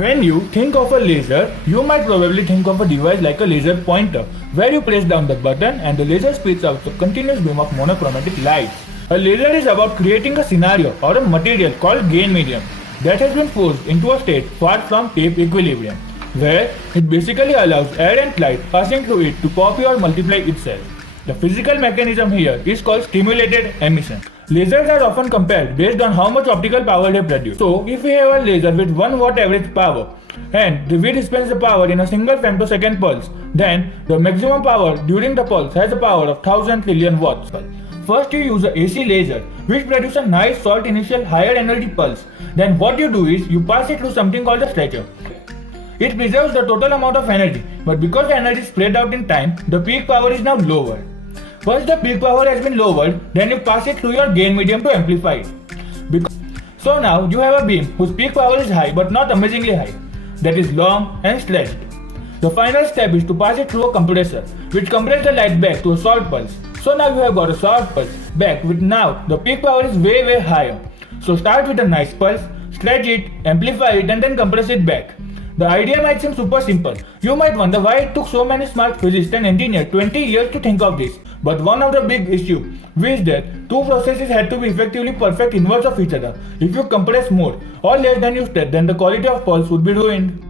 When you think of a laser, you might probably think of a device like a laser pointer, where you press down the button and the laser spits out a continuous beam of monochromatic light. A laser is about creating a scenario or a material called gain medium that has been forced into a state far from tape equilibrium, where it basically allows air and light passing through it to copy or multiply itself. The physical mechanism here is called stimulated emission. Lasers are often compared based on how much optical power they produce. So, if we have a laser with 1 watt average power and we dispense the power in a single femtosecond pulse, then the maximum power during the pulse has a power of 1000 trillion watts. First you use a AC laser which produces a nice short initial higher energy pulse. Then what you do is you pass it through something called a stretcher. It preserves the total amount of energy, but because the energy is spread out in time, the peak power is now lower. Once the peak power has been lowered, then you pass it through your gain medium to amplify it. So now you have a beam whose peak power is high but not amazingly high, that is long and stretched. The final step is to pass it through a compressor, which compresses the light back to a short pulse. So now you have got a short pulse back with now the peak power is way higher. So start with a nice pulse, stretch it, amplify it and then compress it back. The idea might seem super simple. You might wonder why it took so many smart physicists and engineers 20 years to think of this. But one of the big issues was that two processes had to be effectively perfect inverse of each other. If you compress more or less than you stretch, then the quality of pulse would be ruined.